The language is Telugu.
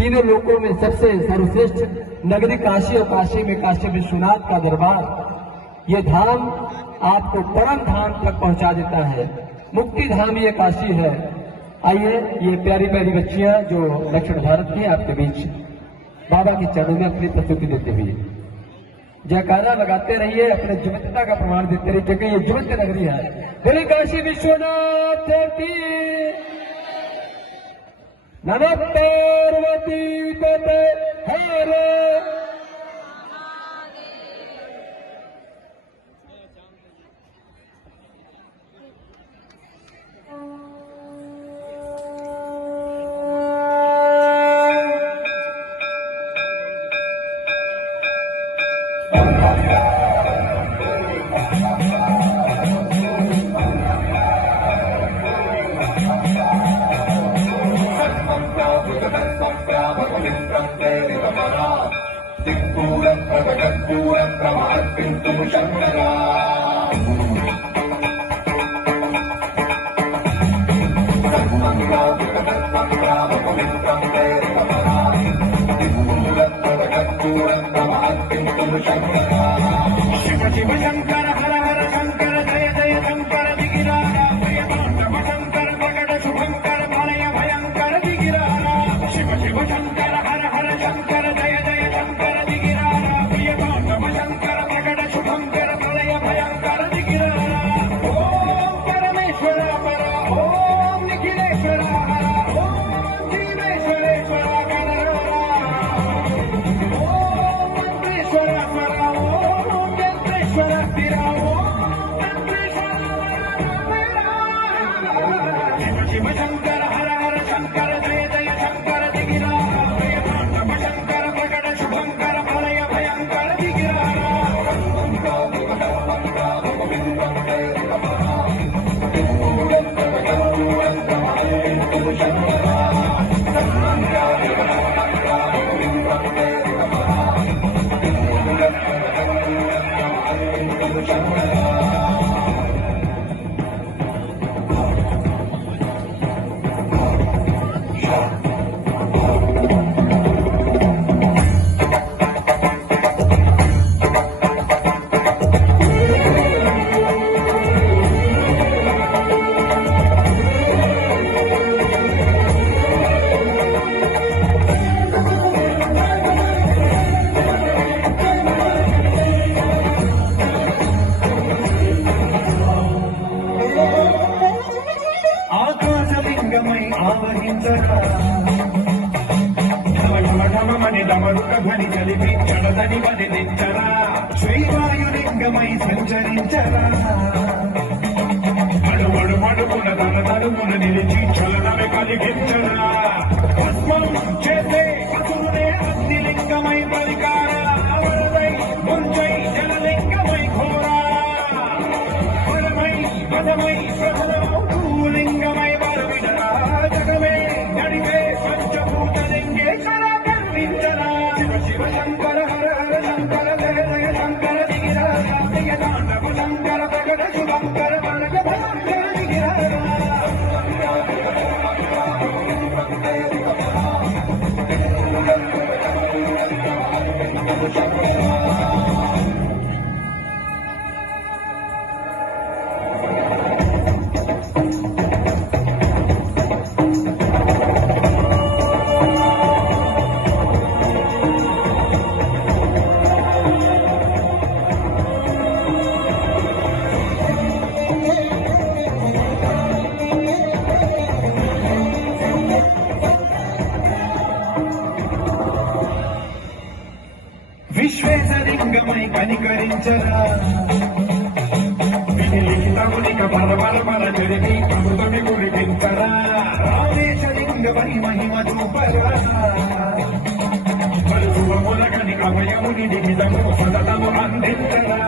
तीनों लोकों में सबसे सर्वश्रेष्ठ नगरी काशी और काशी में काशी विश्वनाथ का दरबार, ये धाम आपको परम धाम तक पहुंचा देता है। मुक्ति धाम ये काशी है। आइए ये प्यारी प्यारी बच्चियां जो दक्षिण भारत की आपके बीच बाबा के चरणों में अपनी प्रस्तुति देते हुए जयकारा लगाते रहिए, अपने जीवंतता का प्रमाण देते रहिए, क्योंकि ये जीवंत नगरी है। बोले काशी विश्वनाथ की नमः पार्वती पते हरे। शिव शिव शंकर हर हर शंकर जय जय शंकर दिगिराजा प्रियतांडव शंकर प्रकट शुभंकर भलय भयंकर दिगिराजा शिव शिव शंकर हर हर शंकर जय जय शंकर दिगिराजा प्रियतांडव शंकर प्रकट शुभंकर भलय भयंकर दिगिराजा ओम परमेश्वर पर ओम निखिलेश्वर हर ओम जीवेश्वरेश्वर गणरा ओम मंत्रेश्वर पर ओम यंत्रेश्वर स्थिरा शिव शिव शंकर हर हर शंकर जय जय शंकर दिगिराजा प्रियतांडव शंकर प्रकट शुभंकर भलय भयंकर दिगिराजा ఆకాశలింగమై ఆవహించగా ఢమఢమఢమని డమరుక ధ్వని కలిపి జడదని వదిలించరా శ్రీవాయులింగమై సంచరించరా అడుగడు మడుగున తన తడుమున నిలిచి చలనమే కలిగించరా భస్మం చేసే అసురునే అగ్నిలింగమై బలికార వరదై ముంచై జలలింగమై ఘోరా వరమై పదమై లింగమై వరవిడరా జగమే నడిపే పంచభూతలింగేశ్వర కర్ణించరా శివ శివ శంకర హర హర శంకర జయ జయ శంకర దిగిరాజా ప్రియతాండవ శంకర ప్రకట శుభంకర భలయ భయంకర దిగిరాజా విశ్వేశలింగమై కనికరించరా వినిలిఖితమునిక పరపరపర జరిగి అమృతమి కురిపించరా రామేశలింగమై మహిమ చూపరా పలుశుభములకని అభయముని నిహితము సతతము అందించరా